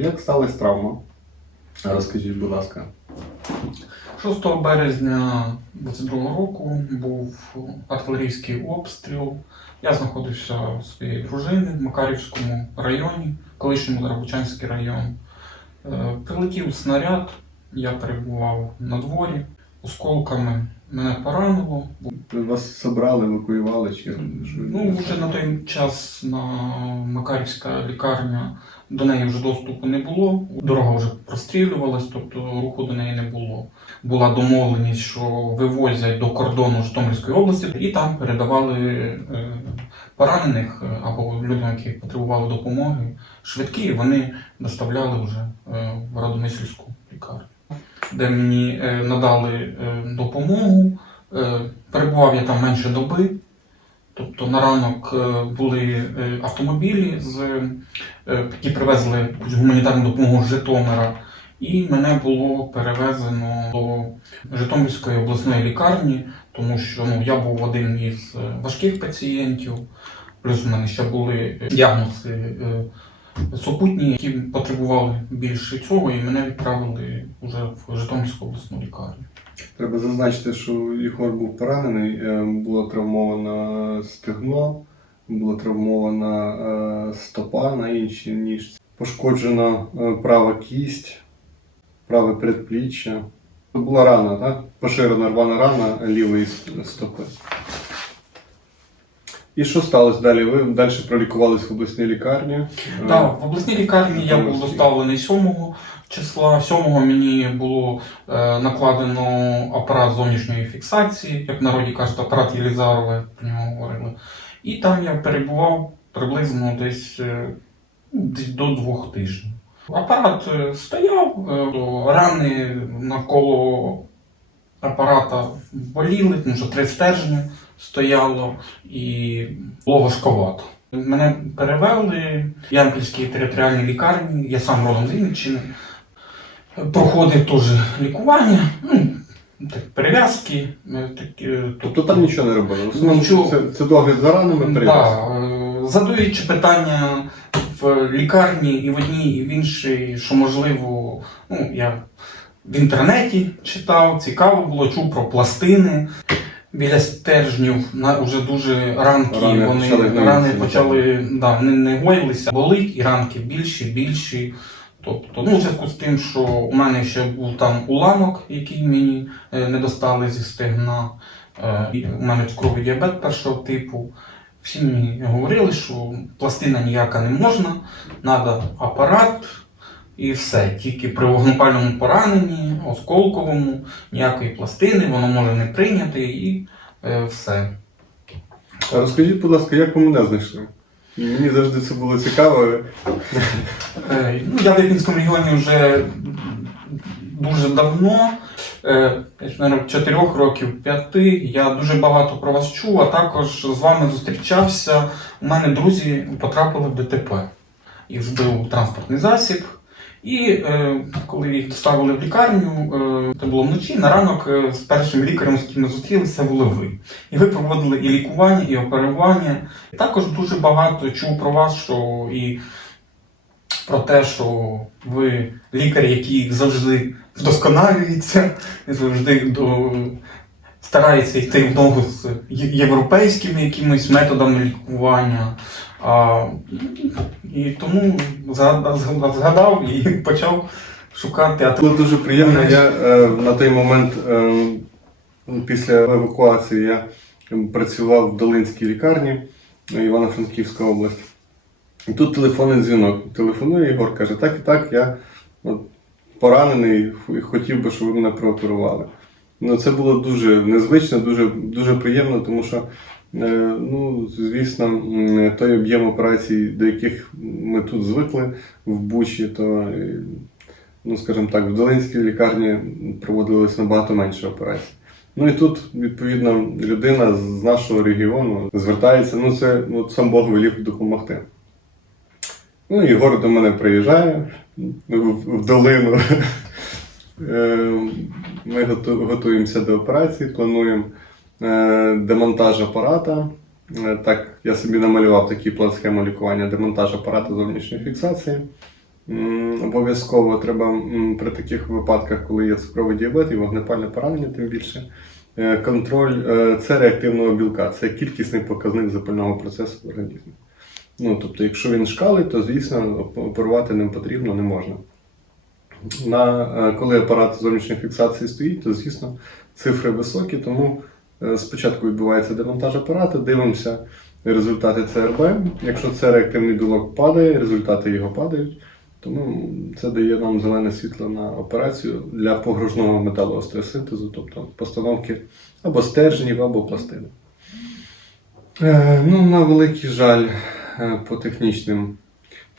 як сталася травма? Розкажіть, будь ласка. 6 березня 22 року був артилерійський обстріл. Я знаходився у своєї дружини в Макарівському районі, колишньому Зарабучанський район. Е, Прилетів снаряд, я перебував на дворі, осколками мене поранило. Вас забрали, евакуювали чи? Ну, вже на той час на Макарівська лікарня до неї вже доступу не було. Дорога вже прострілювалась, тобто руху до неї не було. Була домовленість, що вивозять до кордону Житомирської області і там передавали е, поранених е, або людям, які потребували допомоги, швидкі, вони доставляли вже е, в Радомишльську лікарню, де мені е, надали е, допомогу. Е, Перебував я там менше доби. Тобто на ранок були автомобілі, з, які привезли гуманітарну допомогу з Житомира, і мене було перевезено до Житомирської обласної лікарні, тому що ну, я був один із важких пацієнтів, плюс у мене ще були діагнози супутні, які потребували більше цього, і мене відправили вже в Житомирську обласну лікарню. Треба зазначити, що Ігор був поранений, е, було травмовано стегно, була травмована е, стопа на іншій ніжці. Пошкоджена е, права кість, праве предпліччя. Була рана, так? Поширена рвана рана лівої стопи. І що сталося далі? Ви далі пролікувались в обласній лікарні? Так, в обласній лікарні я був доставлений 7 числа. 7 мені було е, накладено апарат зовнішньої фіксації, як в народі кажуть, апарат Єлізарова, про нього говорили. І там я перебував приблизно десь, е, десь до двох тижнів. Апарат е, стояв, е, рани навколо апарата боліли, тому що три стержні стояло і було важковато. Мене перевели в Ямпільській територіальній лікарні, я сам родом з Вінниччини. Проходив теж лікування, ну, так, перев'язки. е, такі, е, Тобто там нічого не робили. В Нічого. це, це догляд за ранами перев'язки. Е, задаючи питання в лікарні і в одній, і в іншій, що можливо, ну, я в інтернеті читав, цікаво було, чув про пластини. Біля стержнів на вже дуже ранки Рани вони почали рани почали да, вони не гоїлися, болить і ранки більші, більші. Тобто, ну, в зв'язку з тим, що у мене ще був там уламок, який мені е, не достали зі стегна. Е, у мене цукровий діабет першого типу. Всі мені говорили, що пластина ніяка не можна, треба апарат і все. Тільки при вогнепальному пораненні, осколковому, ніякої пластини, воно може не прийняти і е, все. А Розкажіть, будь ласка, як ви мене знайшли? Мені завжди це було цікаво. Е, ну, я в Ірпінському регіоні вже дуже давно, е, 4 років, 5. Я дуже багато про вас чув, а також з вами зустрічався. У мене друзі потрапили в ДТП. Їх збив транспортний засіб. І е, коли їх доставили в лікарню, е, це було вночі, на ранок е, з першим лікарем, з яким ми зустрілися, були ви. І ви проводили і лікування, і оперування. Також дуже багато чув про вас, що і про те, що ви лікар, який завжди вдосконалюється, завжди до... старається йти в ногу з європейськими якимись методами лікування. А, і тому згадав, і почав шукати. А Було дуже приємно. Я е, на той момент, е, після евакуації, я працював в Долинській лікарні е, Івано-Франківська область. І тут телефонний дзвінок. Телефонує Ігор, каже, так і так, я от, поранений і хотів би, щоб ви мене прооперували. Ну, це було дуже незвично, дуже, дуже приємно, тому що, ну, звісно, той об'єм операцій, до яких ми тут звикли в Бучі, то, е, ну, скажімо так, в Долинській лікарні проводилось набагато менше операцій. Ну і тут, відповідно, людина з нашого регіону звертається, ну це от сам Бог велів допомогти. Ну, Єгор до мене приїжджає в, в долину. Е, Ми готуємося до операції, плануємо е, демонтаж апарата. Е, Так, я собі намалював такий план схему лікування, демонтаж апарата зовнішньої фіксації. Обов'язково треба при таких випадках, коли є цукровий діабет і вогнепальне поранення, тим більше. е, Контроль е, це реактивного білка, це кількісний показник запального процесу в організмі. Ну, тобто, якщо він шкалить, то звісно оперувати ним потрібно, не можна. На, е, коли апарат зовнішньої фіксації стоїть, то звісно цифри високі, тому е, спочатку відбувається демонтаж апарату, дивимося результати ЦРБ. Якщо це реактивний білок падає, результати його падають, тому це дає нам зелене світло на операцію для погружного металоостеосинтезу, тобто постановки або стержнів, або пластин. Е, ну, на великий жаль, е, по технічним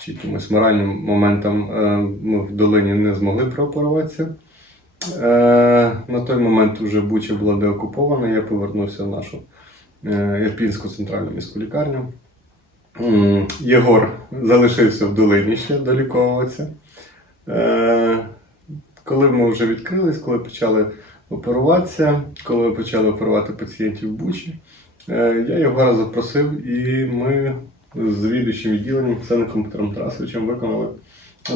чи якимось моральним моментам е, ми в долині не змогли прооперуватися. Е, на той момент вже Буча була деокупована, я повернувся в нашу е, Ірпінську центральну міську лікарню. Єгор залишився в долині ще доліковуватися. Е, коли ми вже відкрились, коли почали оперуватися, коли почали оперувати пацієнтів в Бучі, я Єгора запросив і ми з завідуючим відділенням Ксеником Петром Тарасовичем виконали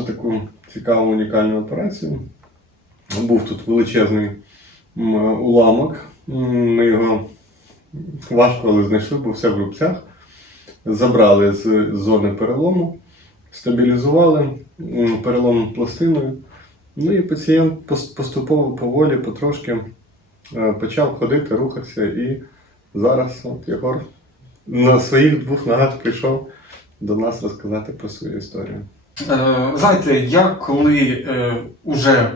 таку цікаву унікальну операцію. Був тут величезний уламок. Ми його важко, але знайшли, бо все в рубцях. Забрали з зони перелому, стабілізували перелом пластиною. Ну і пацієнт поступово, поволі, потрошки е, почав ходити, рухатися. І зараз от Єгор на своїх двох ногах прийшов до нас розказати про свою історію. Е, знаєте, я коли е, уже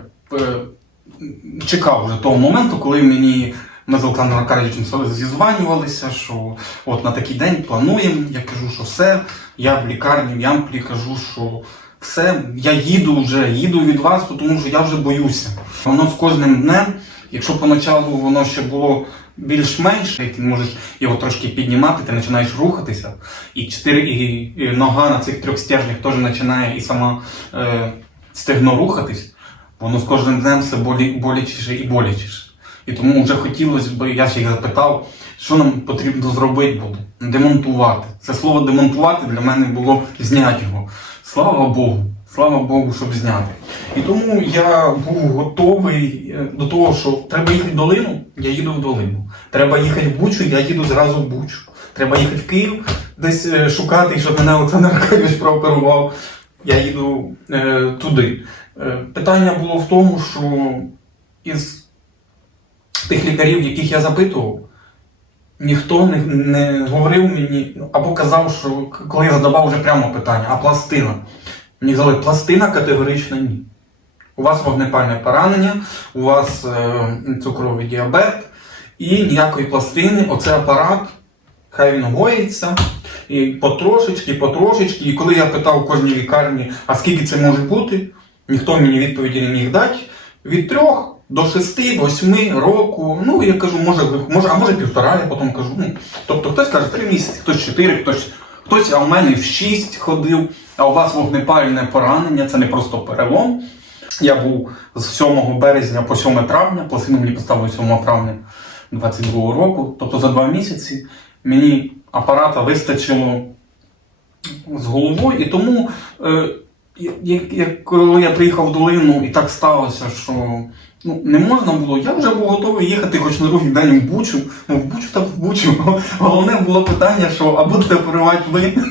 чекав вже того моменту, коли мені ми з Олександром Аркадійовичем зізванювалися, що от на такий день плануємо, я кажу, що все, я в лікарні в Ямполі кажу, що все, я їду вже, їду від вас, тому що я вже боюся. Воно з кожним днем, якщо поначалу воно ще було більш-менш, ти можеш його трошки піднімати, ти починаєш рухатися, і чотири і, і нога на цих трьох стержнях теж починає і сама е, стегно рухатись, воно з кожним днем все болі, болячіше і болячіше. І тому вже хотілося б, я ще їх запитав, що нам потрібно зробити буде? Демонтувати. Це слово демонтувати для мене було зняти його. Слава Богу, слава Богу, щоб зняти. І тому я був готовий е, до того, що треба їхати в долину, я їду в долину. Треба їхати в Бучу, я їду зразу в Бучу. Треба їхати в Київ, десь е, шукати, щоб мене Олександр Аркадійович прооперував. Я їду е, туди. Е, питання було в тому, що із тих лікарів, яких я запитував, ніхто не, не говорив мені або казав, що коли я задавав вже прямо питання, а пластина. Мені казали, пластина категорично ні. У вас вогнепальне поранення, у вас е, цукровий діабет і ніякої пластини. Оце апарат, хай він гоїться. І потрошечки, потрошечки. І коли я питав у кожній лікарні, а скільки це може бути, ніхто мені відповіді не міг дати. Від трьох до шести, восьми року. Ну, я кажу, може, може, а може півтора, я потім кажу. Ну, тобто хтось каже три місяці, хтось чотири, хтось, хтось, а у мене в шість ходив, а у вас вогнепальне поранення, це не просто перелом. Я був з 7 березня по 7 травня, пластину мені поставили 7 травня 22 року, тобто за два місяці мені апарата вистачило з головою, і тому, е, як, як, коли я приїхав в долину, і так сталося, що ну, не можна було, я вже був готовий їхати хоч на другий день в Бучу. Ну, в Бучу так в Бучу. Головне було питання, що а будете оперувати ви?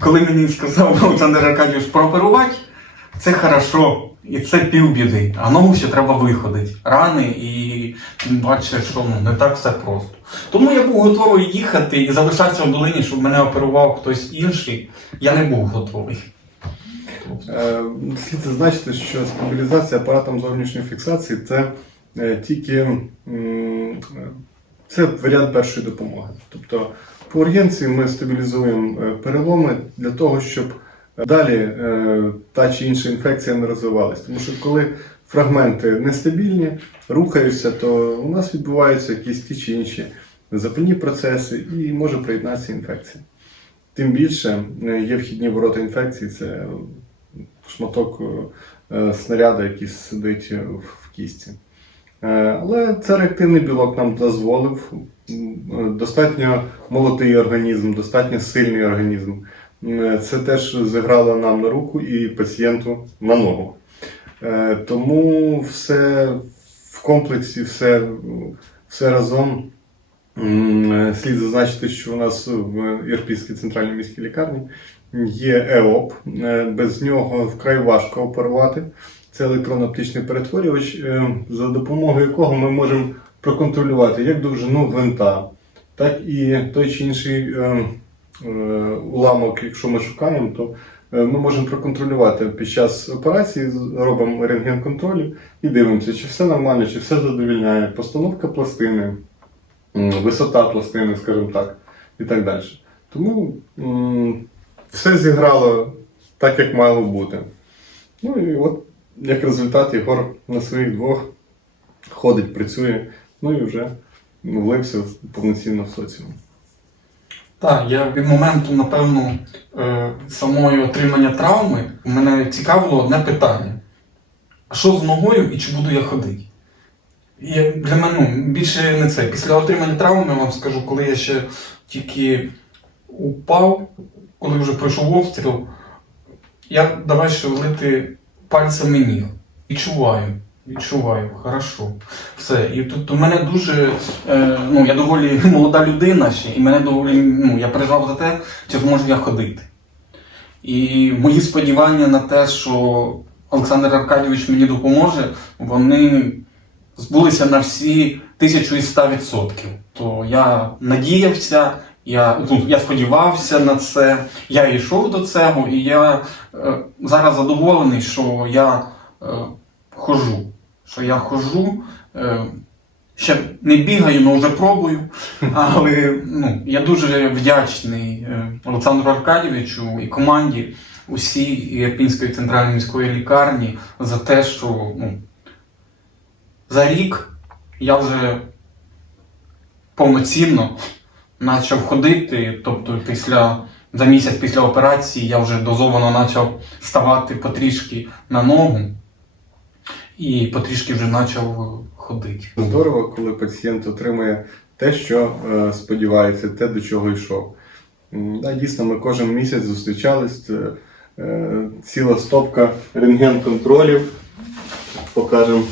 Коли мені сказав Олександр Аркадійович прооперувати, це хорошо. І це півбіди. А ногу ще треба виходити. Рани і тим бачиш, що ну, не так все просто. Тому я був готовий їхати і залишатися в долині, щоб мене оперував хтось інший. Я не був готовий. Е, Слід зазначити, що стабілізація апаратом зовнішньої фіксації це е, тільки це варіант першої допомоги. Тобто по ургенції ми стабілізуємо е, переломи для того, щоб далі та чи інша інфекція не розвивалась. Тому що коли фрагменти нестабільні, рухаються, то у нас відбуваються якісь ті чи інші запальні процеси і може приєднатися інфекція. Тим більше е, є вхідні ворота інфекції, це шматок е, снаряду, який сидить в, кісті. Е, але це реактивний білок нам дозволив е, достатньо молодий організм, достатньо сильний організм Це теж зіграло нам на руку і пацієнту на ногу. Е, Тому все в комплексі, все, все разом. Е, Слід зазначити, що у нас в Ірпінській центральній міській лікарні є ЕОП. Е, Без нього вкрай важко оперувати. Це електронно-оптичний перетворювач, за допомогою якого ми можемо проконтролювати як довжину гвинта, так і той чи інший уламок, якщо ми шукаємо, то ми можемо проконтролювати під час операції, робимо рентген-контролі і дивимося, чи все нормально, чи все задовільняє, постановка пластини, висота пластини, скажімо так, і так далі. Тому все зіграло так, як мало бути. Ну і от як результат Єгор на своїх двох ходить, працює, ну і вже влився повноцінно в соціум. Так, я від моменту, напевно, е, самої отримання травми мене цікавило одне питання: а що з ногою і чи буду я ходити? І для мене ну, більше не це. Після отримання травми я вам скажу, коли я ще тільки упав, коли вже пройшов обстріл, я давай шевелити пальцями ніг. Відчуваю, відчуваю, хорошо. Все. І тут у мене дуже, е, ну, я доволі молода людина ще, і мене доволі, ну, я переживав за те, чи зможу я ходити. І мої сподівання на те, що Олександр Аркадійович мені допоможе, вони збулися на всі тисячу і ста відсотків. То я надіявся, я, ну, я сподівався на це, я йшов до цього, і я е, зараз задоволений, що я е, хожу. Що я хожу, е, ще не бігаю, але вже пробую. Але ну, я дуже вдячний е, Олександру Аркадійовичу і команді усій Ірпінської центральної міської лікарні за те, що ну, за рік я вже повноцінно почав ходити. Тобто, після, за місяць після операції я вже дозовано почав ставати потрішки на ногу і потрішки вже почав ходити. Здорово, коли пацієнт отримує те, що е, сподівається, те, до чого йшов. Да, дійсно, ми кожен місяць зустрічались, е, е, ціла стопка рентген-контролів. Покажемо,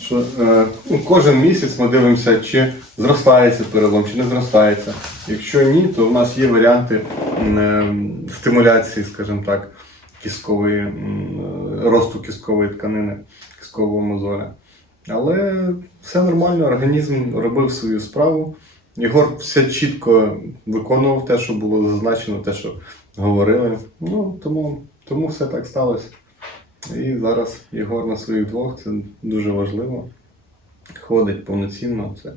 що ну, кожен місяць ми дивимося, чи зростається перелом, чи не зростається. Якщо ні, то в нас є варіанти стимуляції, скажімо так, кісткової, м, е, росту кісткової тканини, кісткового мозоля. Але все нормально, організм робив свою справу. Єгор все чітко виконував те, що було зазначено, те, що говорили. Ну, тому, тому все так сталося. І зараз Єгор на своїх двох, це дуже важливо. Ходить повноцінно. Це,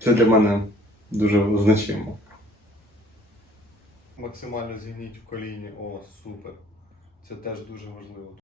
це для мене дуже значимо. Максимально зігніть в коліні. О, супер. Це теж дуже важливо.